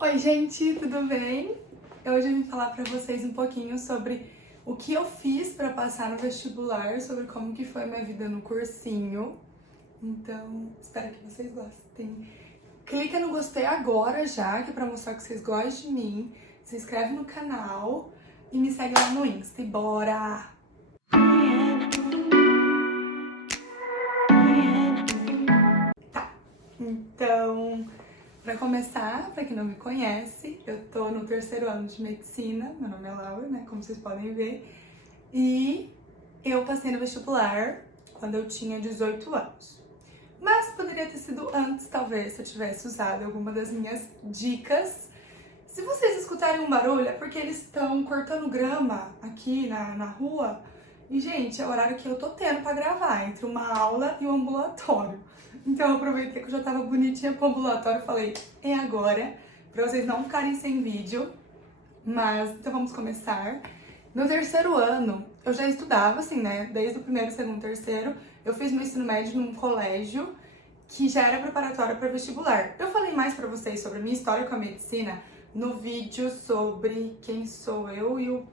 Oi, gente, tudo bem? Hoje eu vim falar pra vocês um pouquinho sobre o que eu fiz pra passar no vestibular, sobre como que foi minha vida no cursinho. Então, espero que vocês gostem. Clica no gostei agora já, que é pra mostrar que vocês gostam de mim. Se inscreve no canal e me segue lá no Insta. E bora! Tá, então... Pra começar, pra quem não me conhece, eu tô no terceiro ano de medicina, meu nome é Laura, né, como vocês podem ver, e eu passei no vestibular quando eu tinha 18 anos. Mas poderia ter sido antes, talvez, se eu tivesse usado alguma das minhas dicas. Se vocês escutarem um barulho, é porque eles estão cortando grama aqui na rua. E, gente, é o horário que eu tô tendo pra gravar, entre uma aula e um ambulatório. Então eu aproveitei que eu já tava bonitinha pro ambulatório e falei, é agora, pra vocês não ficarem sem vídeo. Mas, então vamos começar. No terceiro ano, eu já estudava, assim, né, desde o primeiro, segundo, terceiro. Eu fiz meu ensino médio num colégio que já era preparatório para vestibular. Eu falei mais pra vocês sobre a minha história com a medicina no vídeo sobre quem sou eu e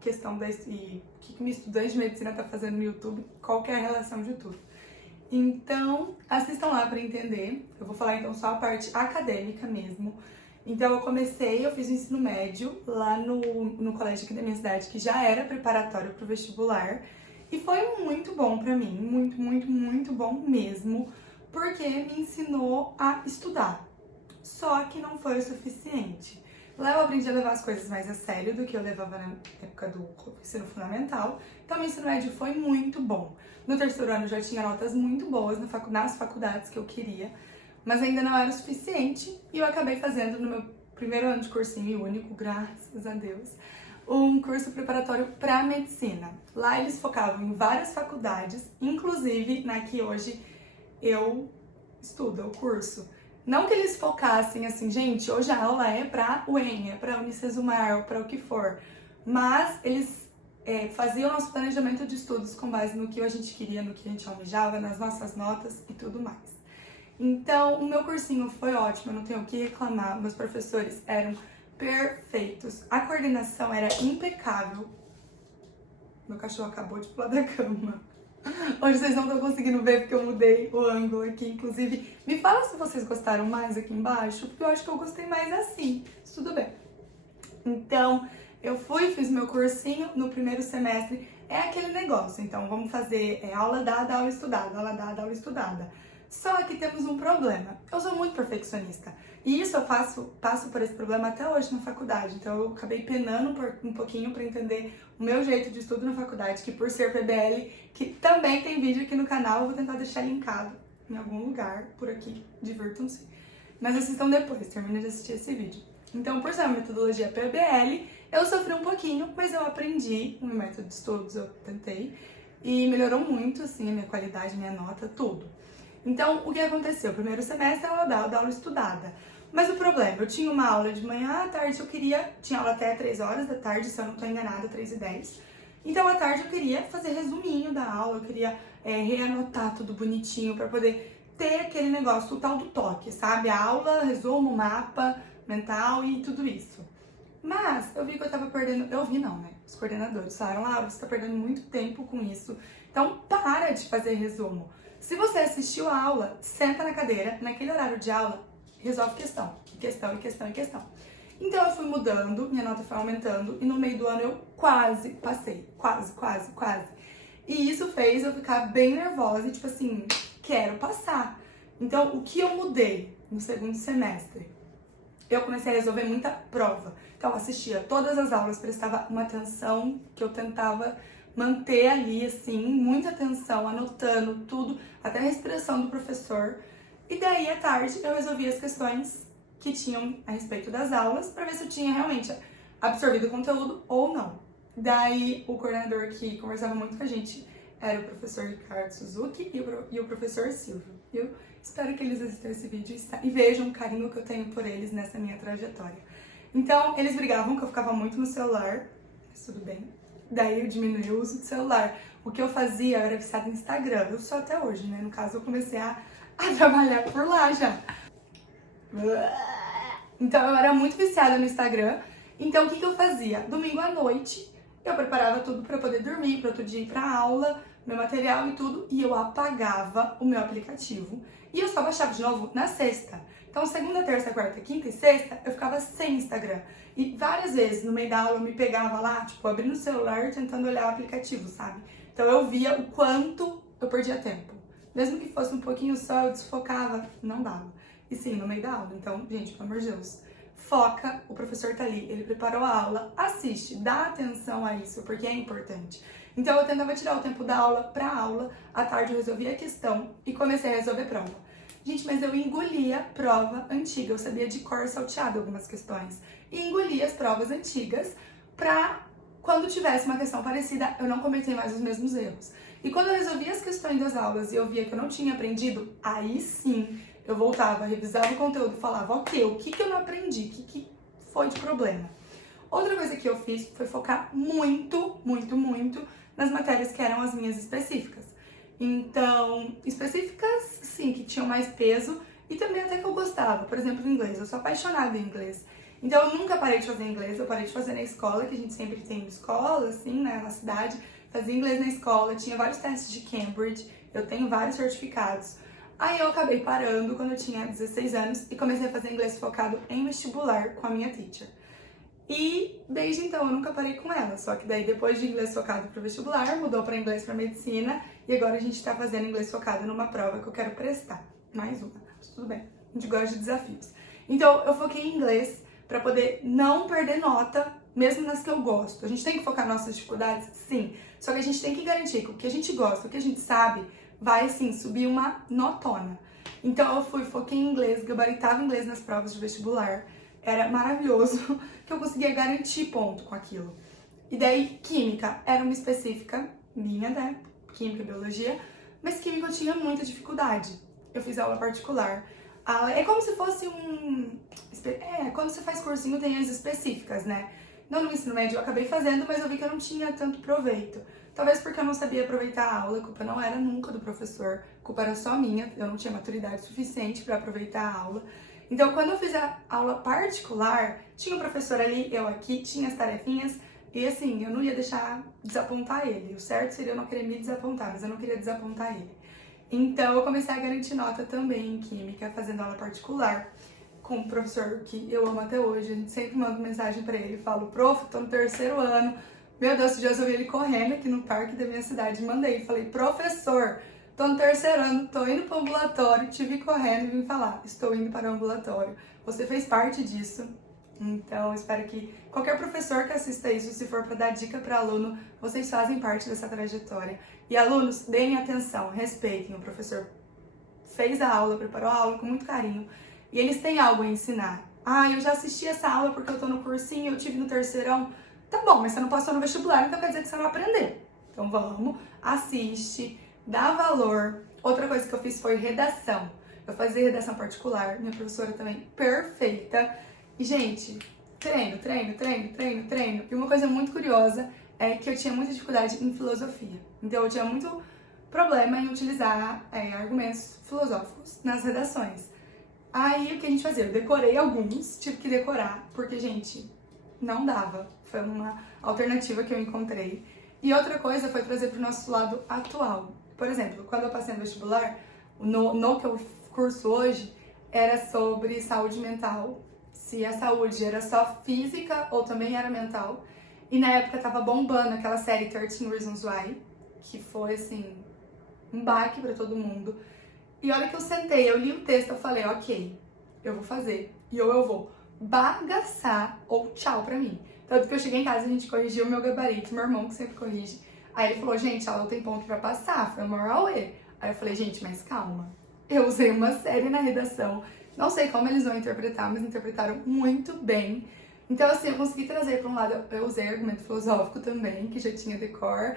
questão e o que uma estudante de medicina tá fazendo no YouTube, qual que é a relação de tudo. Então, assistam lá para entender. Eu vou falar então só a parte acadêmica mesmo. Então eu fiz o ensino médio lá no colégio aqui da minha cidade, que já era preparatório para o vestibular. E foi muito bom para mim, muito bom mesmo, porque me ensinou a estudar. Só que não foi o suficiente. Lá eu aprendi a levar as coisas mais a sério do que eu levava na época do ensino fundamental. Então, meu ensino médio foi muito bom. No terceiro ano eu já tinha notas muito boas nas faculdades que eu queria, mas ainda não era o suficiente. E eu acabei fazendo no meu primeiro ano de cursinho e único, graças a Deus, um curso preparatório para medicina. Lá eles focavam em várias faculdades, inclusive na que hoje eu estudo, o curso. Não que eles focassem assim, gente, hoje a aula é pra UEM, é pra Unicesumar, ou pra o que for. Mas eles faziam o nosso planejamento de estudos com base no que a gente queria, no que a gente almejava, nas nossas notas e tudo mais. Então, o meu cursinho foi ótimo, eu não tenho o que reclamar, meus professores eram perfeitos, a coordenação era impecável. Meu cachorro acabou de pular da cama. Hoje vocês não estão conseguindo ver porque eu mudei o ângulo aqui. Inclusive, me fala se vocês gostaram mais aqui embaixo, porque eu acho que eu gostei mais assim. Tudo bem. Então, eu fiz meu cursinho no primeiro semestre. É aquele negócio. Então, vamos fazer aula dada, aula estudada, aula dada, aula estudada. Só que temos um problema. Eu sou muito perfeccionista. E isso eu passo por esse problema até hoje na faculdade. Então eu acabei penando um pouquinho para entender o meu jeito de estudo na faculdade, que por ser PBL, que também tem vídeo aqui no canal, eu vou tentar deixar linkado em algum lugar por aqui. Divirtam-se. Mas assistam depois, terminem de assistir esse vídeo. Então, por ser uma metodologia PBL, eu sofri um pouquinho, mas eu aprendi o meu método de estudos, eu tentei. E melhorou muito, assim, a minha qualidade, a minha nota, tudo. Então, o que aconteceu? Primeiro semestre, aula estudada. Mas o problema, eu tinha uma aula de manhã, à tarde tinha aula até 3 horas da tarde, se eu não estou enganada, 3h10. Então, à tarde eu queria fazer resuminho da aula, eu queria reanotar tudo bonitinho para poder ter aquele negócio, o tal do toque, sabe? A aula, resumo, mapa mental e tudo isso. Mas eu vi que eu tava perdendo, os coordenadores falaram, Laura, você tá perdendo muito tempo com isso, então para de fazer resumo. Se você assistiu a aula, senta na cadeira, naquele horário de aula, resolve questão. Então eu fui mudando, minha nota foi aumentando e no meio do ano eu quase passei, quase. E isso fez eu ficar bem nervosa e tipo assim, quero passar. Então o que eu mudei no segundo semestre? Eu comecei a resolver muita prova. Então eu assistia todas as aulas, prestava uma atenção que eu tentava manter ali, assim, muita atenção, anotando tudo, até a respiração do professor. E daí, à tarde, eu resolvia as questões que tinham a respeito das aulas, para ver se eu tinha realmente absorvido o conteúdo ou não. Daí, o coordenador que conversava muito com a gente era o professor Ricardo Suzuki e o professor Silvio. Eu espero que eles assistam esse vídeo e vejam o carinho que eu tenho por eles nessa minha trajetória. Então, eles brigavam que eu ficava muito no celular, mas tudo bem. Daí eu diminuí o uso do celular. O que eu fazia, eu era viciada em Instagram. Eu sou até hoje, né? No caso, eu comecei a trabalhar por lá já. Então eu era muito viciada no Instagram. Então o que eu fazia? Domingo à noite eu preparava tudo para poder dormir, para outro dia ir para aula, meu material e tudo, e eu apagava o meu aplicativo. E eu só baixava de novo na sexta. Então segunda, terça, quarta, quinta e sexta eu ficava sem Instagram. E várias vezes no meio da aula eu me pegava lá, tipo, abrindo o celular tentando olhar o aplicativo, sabe? Então eu via o quanto eu perdia tempo. Mesmo que fosse um pouquinho só, eu desfocava, não dava. E sim, no meio da aula. Então, gente, pelo amor de Deus, foca, o professor tá ali, ele preparou a aula, assiste, dá atenção a isso, porque é importante. Então eu tentava tirar o tempo da aula pra aula, à tarde eu resolvia a questão e comecei a resolver prova. Gente, mas eu engolia prova antiga, eu sabia de cor salteado algumas questões. E engolia as provas antigas pra quando tivesse uma questão parecida, eu não cometer mais os mesmos erros. E quando eu resolvia as questões das aulas e eu via que eu não tinha aprendido, aí sim eu voltava, revisava o conteúdo e falava, ok, o que eu não aprendi? O que foi de problema? Outra coisa que eu fiz foi focar muito nas matérias que eram as minhas específicas. Então, específicas, sim, que tinham mais peso e também até que eu gostava. Por exemplo, inglês. Eu sou apaixonada em inglês. Então, eu nunca parei de fazer inglês. Eu parei de fazer na escola, que a gente sempre tem uma escola, assim, né, na cidade. Fazia inglês na escola, tinha vários testes de Cambridge. Eu tenho vários certificados. Aí eu acabei parando quando eu tinha 16 anos e comecei a fazer inglês focado em vestibular com a minha teacher. E desde então eu nunca parei com ela, só que daí depois de inglês focado para vestibular, mudou para inglês para medicina e agora a gente tá fazendo inglês focado numa prova que eu quero prestar. Mais uma, mas tudo bem, a gente gosta de desafios. Então eu foquei em inglês para poder não perder nota, mesmo nas que eu gosto. A gente tem que focar nas nossas dificuldades? Sim, só que a gente tem que garantir que o que a gente gosta, o que a gente sabe, vai assim subir uma notona. Então eu foquei em inglês, gabaritava inglês nas provas de vestibular. Era maravilhoso que eu conseguia garantir ponto com aquilo. E daí, química era uma específica minha, né? Química e biologia, mas química eu tinha muita dificuldade. Eu fiz aula particular. É como se fosse quando você faz cursinho tem as específicas, né? Não no ensino médio eu acabei fazendo, mas eu vi que eu não tinha tanto proveito. Talvez porque eu não sabia aproveitar a aula, a culpa não era nunca do professor, a culpa era só minha, eu não tinha maturidade suficiente para aproveitar a aula. Então, quando eu fiz a aula particular, tinha o professor ali, eu aqui, tinha as tarefinhas, e assim, eu não ia deixar desapontar ele. O certo seria eu não querer me desapontar, mas eu não queria desapontar ele. Então, eu comecei a garantir nota também em química, fazendo aula particular, com um professor que eu amo até hoje. A gente sempre manda mensagem pra ele, falo, prof, tô no 3º ano. Meu Deus, esse dia eu vi ele correndo aqui no parque da minha cidade, mandei, falei, professor, tô no 3º ano, tô indo para o ambulatório, te vi correndo e vim falar, estou indo para o ambulatório. Você fez parte disso, então espero que qualquer professor que assista isso, se for para dar dica para aluno, vocês fazem parte dessa trajetória. E alunos, deem atenção, respeitem, o professor fez a aula, preparou a aula com muito carinho e eles têm algo a ensinar. Ah, eu já assisti essa aula porque eu tô no cursinho, eu tive no 3º. Tá bom, mas você não passou no vestibular, então quer dizer que você não aprendeu. Então vamos, assiste, dá valor. Outra coisa que eu fiz foi redação. Eu fazia redação particular, minha professora também perfeita. E, gente, treino. E uma coisa muito curiosa é que eu tinha muita dificuldade em filosofia. Então eu tinha muito problema em utilizar argumentos filosóficos nas redações. Aí o que a gente fazia? Eu decorei alguns, tive que decorar, porque, gente, não dava. Foi uma alternativa que eu encontrei. E outra coisa foi trazer para o nosso lado atual. Por exemplo, quando eu passei no vestibular, no que eu curso hoje, era sobre saúde mental. Se a saúde era só física ou também era mental. E na época tava bombando aquela série 13 Reasons Why, que foi, assim, um baque para todo mundo. E a hora que eu sentei, eu li o texto, eu falei, ok, eu vou fazer. E ou eu vou bagaçar ou tchau pra mim. Tanto que eu cheguei em casa, a gente corrigiu o meu gabarito, meu irmão que sempre corrige. Aí ele falou, gente, ela não tem ponto pra passar, foi uma auê. Aí eu falei, gente, mas calma. Eu usei uma série na redação, não sei como eles vão interpretar, mas interpretaram muito bem. Então, assim, eu consegui trazer para um lado, eu usei argumento filosófico também, que já tinha decor,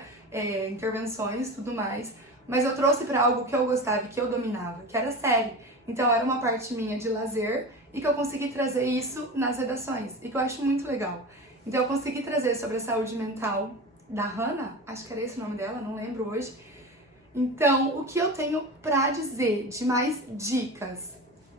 intervenções, tudo mais. Mas eu trouxe para algo que eu gostava e que eu dominava, que era série. Então, era uma parte minha de lazer e que eu consegui trazer isso nas redações, e que eu acho muito legal. Então, eu consegui trazer sobre a saúde mental da Hannah, acho que era esse o nome dela, não lembro hoje. Então, o que eu tenho pra dizer de mais dicas?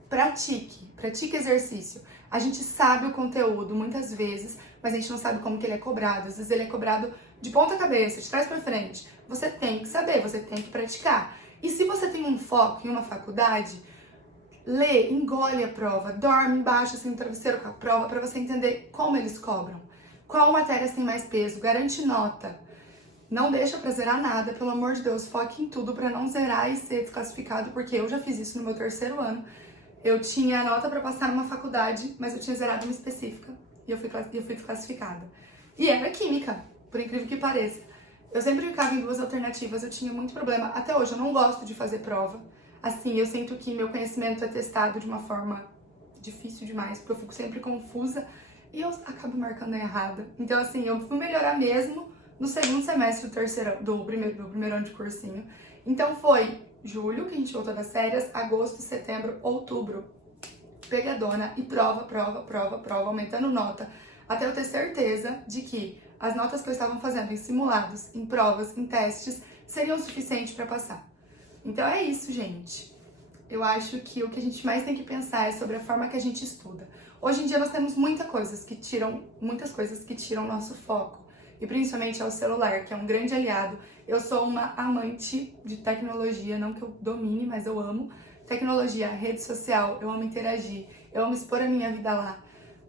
Pratique exercício. A gente sabe o conteúdo muitas vezes, mas a gente não sabe como que ele é cobrado. Às vezes ele é cobrado de ponta cabeça, de trás pra frente. Você tem que saber, você tem que praticar. E se você tem um foco em uma faculdade, lê, engole a prova, dorme embaixo assim no travesseiro com a prova para você entender como eles cobram. Qual matéria tem mais peso, garante nota. Não deixa pra zerar nada, pelo amor de Deus, foque em tudo pra não zerar e ser desclassificado, porque eu já fiz isso no meu terceiro ano. Eu tinha nota pra passar numa faculdade, mas eu tinha zerado uma específica e eu fui desclassificada. E era química, por incrível que pareça. Eu sempre ficava em duas alternativas, eu tinha muito problema. Até hoje eu não gosto de fazer prova. Assim, eu sinto que meu conhecimento é testado de uma forma difícil demais, porque eu fico sempre confusa e eu acabo marcando errada. Então, assim, eu fui melhorar mesmo no segundo semestre do primeiro ano de cursinho. Então foi julho, que a gente voltou das férias, agosto, setembro, outubro, pegadona e prova, aumentando nota, até eu ter certeza de que as notas que eu estava fazendo em simulados, em provas, em testes, seriam suficientes para passar. Então é isso, gente. Eu acho que o que a gente mais tem que pensar é sobre a forma que a gente estuda. Hoje em dia nós temos muitas coisas que tiram nosso foco. E principalmente é o celular, que é um grande aliado. Eu sou uma amante de tecnologia, não que eu domine, mas eu amo tecnologia, rede social, eu amo interagir, eu amo expor a minha vida lá.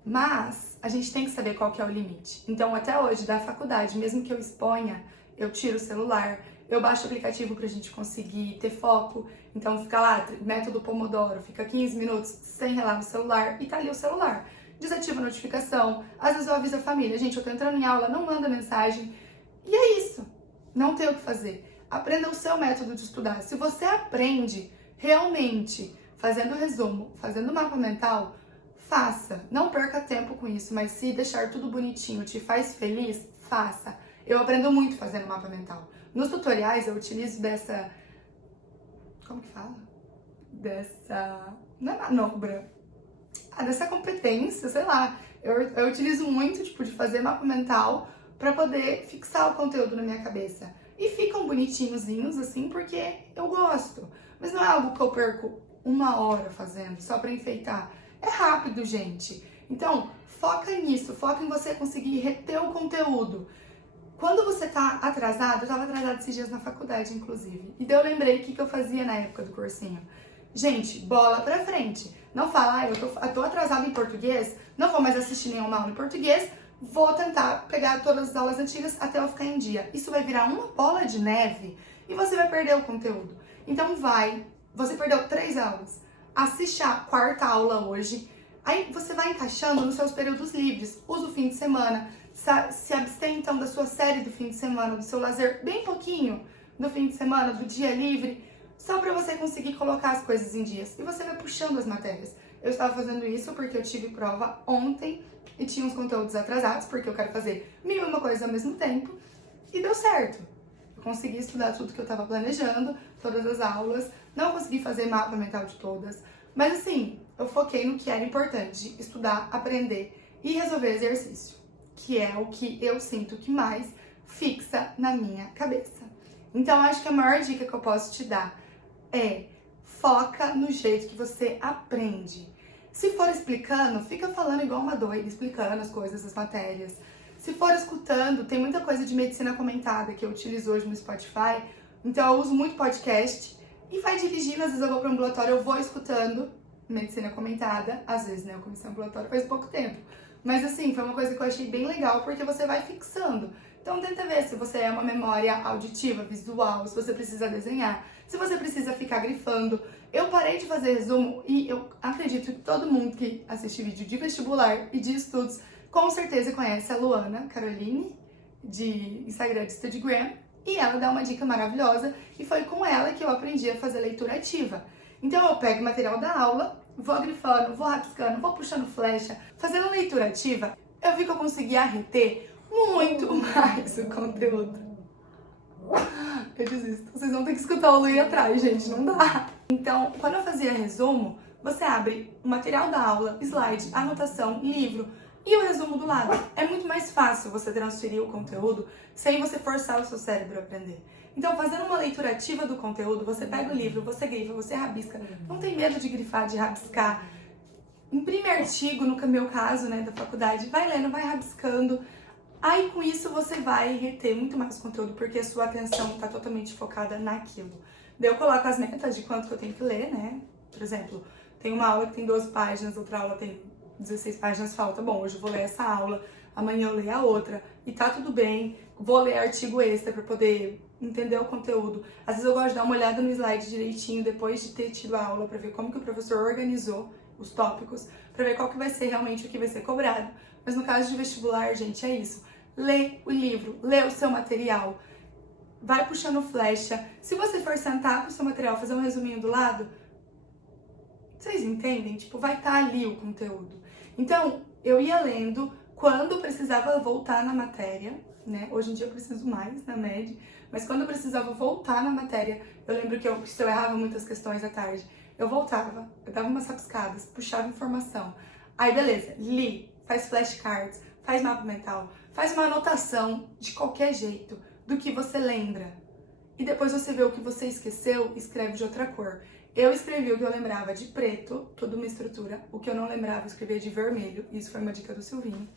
Mas a gente tem que saber qual que é o limite. Então, até hoje, da faculdade, mesmo que eu exponha, eu tiro o celular, eu baixo o aplicativo pra gente conseguir ter foco. Então, fica lá, método Pomodoro, fica 15 minutos sem relar no celular e tá ali o celular. Desativa a notificação, às vezes eu aviso a família, gente, eu tô entrando em aula, não manda mensagem. E é isso, não tem o que fazer. Aprenda o seu método de estudar. Se você aprende realmente fazendo resumo, fazendo mapa mental, faça. Não perca tempo com isso, mas se deixar tudo bonitinho te faz feliz, faça. Eu aprendo muito fazendo mapa mental. Nos tutoriais eu utilizo dessa... Como que fala? Não é manobra. Dessa competência, sei lá. Eu utilizo muito, tipo, de fazer mapa mental pra poder fixar o conteúdo na minha cabeça. E ficam bonitinhozinhos, assim, porque eu gosto. Mas não é algo que eu perco 1 hora fazendo, só pra enfeitar. É rápido, gente. Então, foca nisso. Foca em você conseguir reter o conteúdo. Quando você tá atrasado, eu tava atrasada esses dias na faculdade, inclusive. E daí eu lembrei o que eu fazia na época do cursinho. Gente, bola pra frente. Não fala, eu tô atrasada em português, não vou mais assistir nenhuma aula em português, vou tentar pegar todas as aulas antigas até eu ficar em dia. Isso vai virar uma bola de neve e você vai perder o conteúdo. Então você perdeu 3 aulas, assiste a 4ª aula hoje, aí você vai encaixando nos seus períodos livres, usa o fim de semana, se abstém então da sua série do fim de semana, do seu lazer, bem pouquinho do fim de semana, do dia livre, só para você conseguir colocar as coisas em dias. E você vai puxando as matérias. Eu estava fazendo isso porque eu tive prova ontem e tinha uns conteúdos atrasados, porque eu quero fazer 1001 coisas ao mesmo tempo. E deu certo. Eu consegui estudar tudo que eu estava planejando, todas as aulas. Não consegui fazer mapa mental de todas. Mas assim, eu foquei no que era importante. Estudar, aprender e resolver exercício. Que é o que eu sinto que mais fixa na minha cabeça. Então, acho que a maior dica que eu posso te dar é foca no jeito que você aprende. Se for explicando, fica falando igual uma doida, explicando as coisas, as matérias. Se for escutando, tem muita coisa de medicina comentada que eu utilizo hoje no Spotify, então eu uso muito podcast e vai dirigindo, às vezes eu vou para o ambulatório, eu vou escutando medicina comentada, às vezes, né, eu comecei no ambulatório faz pouco tempo. Mas assim, foi uma coisa que eu achei bem legal, porque você vai fixando. Então tenta ver se você é uma memória auditiva, visual, se você precisa desenhar, se você precisa ficar grifando. Eu parei de fazer resumo e eu acredito que todo mundo que assiste vídeo de vestibular e de estudos com certeza conhece a Luana Caroline, de Instagram de Studygram, e ela dá uma dica maravilhosa e foi com ela que eu aprendi a fazer leitura ativa. Então eu pego o material da aula, vou grifando, vou rabiscando, vou puxando flecha, fazendo leitura ativa, eu vi que eu conseguia reter muito mais o conteúdo. Eu desisto. Vocês vão ter que escutar o Luí atrás, gente, não dá. Então, quando eu fazia resumo, você abre o material da aula, slide, anotação, livro e o resumo do lado. É muito mais fácil você transferir o conteúdo sem você forçar o seu cérebro a aprender. Então, fazendo uma leitura ativa do conteúdo, você pega o livro, você grifa, você rabisca. Não tem medo de grifar, de rabiscar. imprime artigo, no meu caso, né, da faculdade, vai lendo, vai rabiscando. Aí com isso você vai reter muito mais conteúdo, porque a sua atenção tá totalmente focada naquilo. Daí eu coloco as metas de quanto que eu tenho que ler, né? Por exemplo, tem uma aula que tem 12 páginas, outra aula tem 16 páginas, falta. Bom, hoje eu vou ler essa aula, amanhã eu leio a outra, e tá tudo bem. Vou ler artigo extra pra poder entender o conteúdo. Às vezes eu gosto de dar uma olhada no slide direitinho, depois de ter tido a aula, pra ver como que o professor organizou os tópicos, pra ver qual que vai ser realmente o que vai ser cobrado. Mas no caso de vestibular, gente, é isso. Lê o livro, lê o seu material, vai puxando flecha. Se você for sentar com o seu material, fazer um resuminho do lado, vocês entendem? Tipo, vai estar ali o conteúdo. Então, eu ia lendo quando precisava voltar na matéria, né? Hoje em dia eu preciso mais na média, mas quando eu precisava voltar na matéria, eu lembro que se eu errava muitas questões à tarde, eu voltava, eu dava umas rabiscadas, puxava informação. Aí, beleza, li, faz flashcards, faz mapa mental, faz uma anotação de qualquer jeito do que você lembra. E depois você vê o que você esqueceu, escreve de outra cor. Eu escrevi o que eu lembrava de preto, toda uma estrutura. O que eu não lembrava, eu escrevia de vermelho. Isso foi uma dica do Silvinho.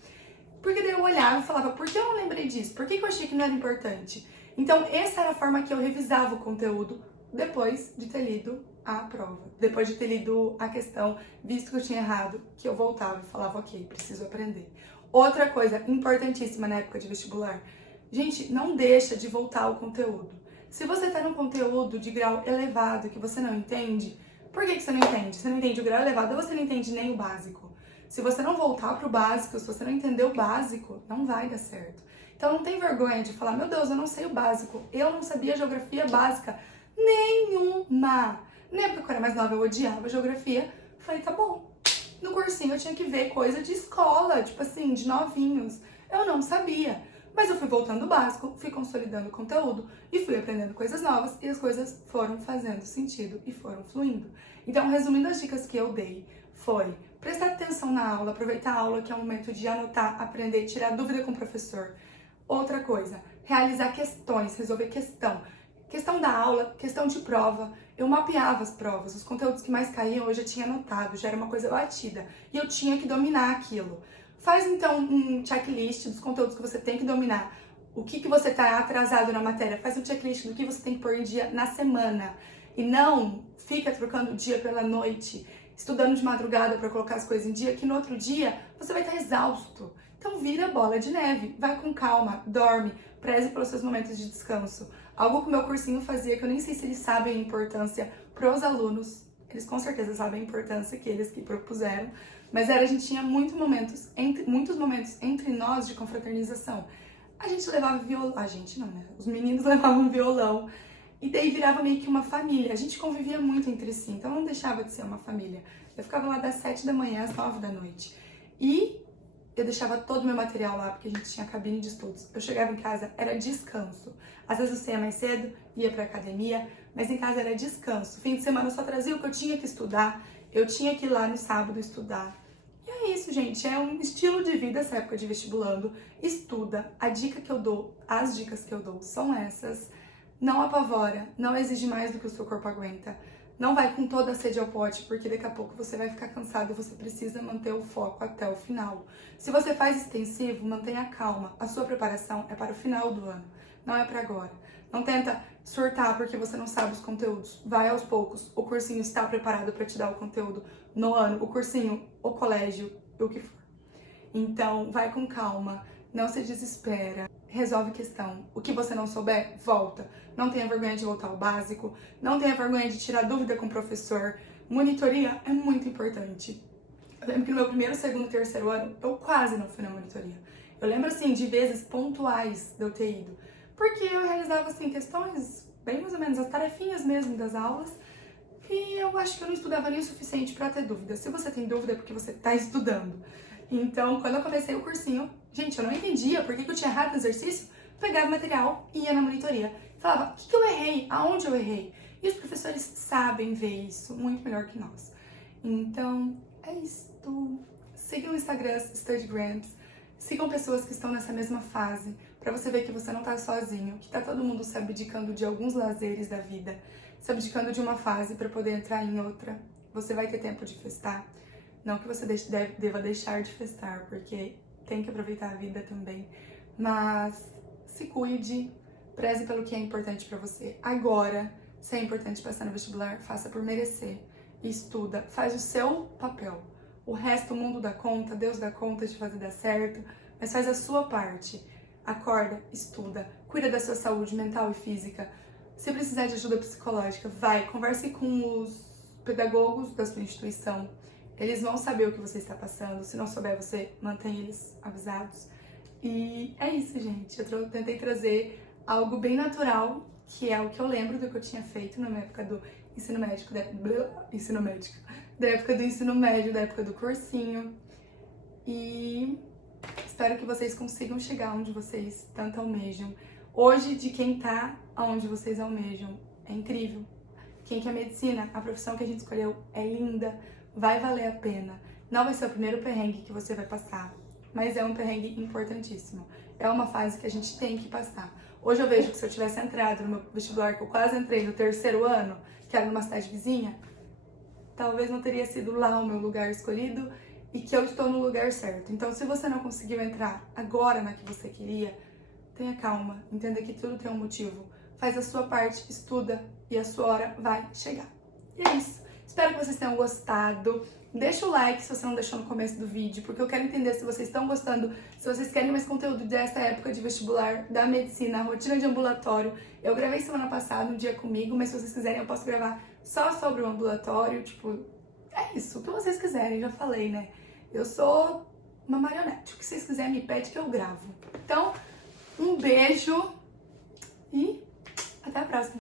Porque daí eu olhava e falava, por que eu não lembrei disso? Por que eu achei que não era importante? Então, essa era a forma que eu revisava o conteúdo depois de ter lido a prova. Depois de ter lido a questão, visto que eu tinha errado, que eu voltava e falava, ok, preciso aprender. Outra coisa importantíssima na época de vestibular. Gente, não deixa de voltar ao conteúdo. Se você tá num conteúdo de grau elevado que você não entende, por que você não entende? Você não entende o grau elevado ou você não entende nem o básico? Se você não voltar pro básico, se você não entender o básico, não vai dar certo. Então não tem vergonha de falar, meu Deus, eu não sei o básico. Eu não sabia geografia básica nenhuma. Na época que eu era mais nova, eu odiava geografia. Falei, tá bom. No cursinho eu tinha que ver coisa de escola, tipo assim, de novinhos. Eu não sabia. Mas eu fui voltando ao básico, fui consolidando o conteúdo e fui aprendendo coisas novas e as coisas foram fazendo sentido e foram fluindo. Então, resumindo as dicas que eu dei, foi prestar atenção na aula, aproveitar a aula que é o momento de anotar, aprender, tirar dúvida com o professor. Outra coisa, realizar questões, resolver questão. Questão da aula, questão de prova, eu mapeava as provas, os conteúdos que mais caíam eu já tinha anotado, já era uma coisa batida e eu tinha que dominar aquilo. Faz então um checklist dos conteúdos que você tem que dominar. O que você está atrasado na matéria, faz um checklist do que você tem que pôr em dia na semana. E não fica trocando o dia pela noite, estudando de madrugada para colocar as coisas em dia, que no outro dia você vai estar exausto. Então vira bola de neve, vai com calma, dorme, preze pelos seus momentos de descanso. Algo que o meu cursinho fazia, que eu nem sei se eles sabem a importância para os alunos, eles com certeza sabem a importância que eles que propuseram, mas a gente tinha muitos momentos entre nós de confraternização. A gente levava violão, a gente não, né? Os meninos levavam violão, e daí virava meio que uma família. A gente convivia muito entre si, então não deixava de ser uma família. Eu ficava lá das 7 da manhã às 9 da noite. E eu deixava todo o meu material lá, porque a gente tinha cabine de estudos. Eu chegava em casa, era descanso. Às vezes eu saía mais cedo, ia pra academia, mas em casa era descanso. Fim de semana eu só trazia o que eu tinha que estudar, eu tinha que ir lá no sábado estudar. E é isso, gente, é um estilo de vida essa época de vestibulando. Estuda, as dicas que eu dou são essas. Não apavora, não exige mais do que o seu corpo aguenta. Não vai com toda a sede ao pote, porque daqui a pouco você vai ficar cansado e você precisa manter o foco até o final. Se você faz extensivo, mantenha calma. A sua preparação é para o final do ano, não é para agora. Não tenta surtar porque você não sabe os conteúdos. Vai aos poucos. O cursinho está preparado para te dar o conteúdo no ano. O cursinho, o colégio, o que for. Então, vai com calma. Não se desespera. Resolve questão. O que você não souber, volta. Não tenha vergonha de voltar ao básico. Não tenha vergonha de tirar dúvida com o professor. Monitoria é muito importante. Eu lembro que no meu primeiro, segundo e terceiro ano, eu quase não fui na monitoria. Eu lembro, assim, de vezes pontuais de eu ter ido. Porque eu realizava, assim, questões, bem mais ou menos, as tarefinhas mesmo das aulas. E eu acho que eu não estudava nem o suficiente para ter dúvida. Se você tem dúvida é porque você está estudando. Então, quando eu comecei o cursinho, gente, eu não entendia por que eu tinha errado no exercício, pegava o material e ia na monitoria. Falava, o que eu errei? Aonde eu errei? E os professores sabem ver isso muito melhor que nós. Então, é isto. Sigam o Instagram, StudyGramps. Sigam pessoas que estão nessa mesma fase, para você ver que você não tá sozinho, que tá todo mundo se abdicando de alguns lazeres da vida, se abdicando de uma fase para poder entrar em outra. Você vai ter tempo de festar. Não que você deva deixar de festar, porque tem que aproveitar a vida também. Mas se cuide, preze pelo que é importante pra você. Agora, se é importante passar no vestibular, faça por merecer. Estuda, faz o seu papel. O resto, o mundo dá conta, Deus dá conta de fazer dar certo, mas faz a sua parte. Acorda, estuda, cuida da sua saúde mental e física. Se precisar de ajuda psicológica, vai, converse com os pedagogos da sua instituição. Eles vão saber o que você está passando. Se não souber, você mantém eles avisados. E é isso, gente. Eu tentei trazer algo bem natural, que é o que eu lembro do que eu tinha feito na minha época do ensino médico, da época do ensino médio, da época do cursinho. E espero que vocês consigam chegar onde vocês tanto almejam. Hoje, de quem tá onde vocês almejam, é incrível. Quem quer medicina, a profissão que a gente escolheu é linda, vai valer a pena. Não vai ser o primeiro perrengue que você vai passar, mas é um perrengue importantíssimo. É uma fase que a gente tem que passar. Hoje eu vejo que se eu tivesse entrado no meu vestibular, que eu quase entrei no terceiro ano, que era numa cidade vizinha, talvez não teria sido lá o meu lugar escolhido e que eu estou no lugar certo. Então, se você não conseguiu entrar agora na que você queria, tenha calma, entenda que tudo tem um motivo. Faz a sua parte, estuda e a sua hora vai chegar. E é isso. Espero que vocês tenham gostado. Deixa o like se você não deixou no começo do vídeo, porque eu quero entender se vocês estão gostando, se vocês querem mais conteúdo dessa época de vestibular, da medicina, rotina de ambulatório. Eu gravei semana passada um dia comigo, mas se vocês quiserem eu posso gravar só sobre o ambulatório, tipo, é isso, o que vocês quiserem, já falei, né? Eu sou uma marionete, o que vocês quiserem me pede que eu gravo. Então, um beijo e até a próxima.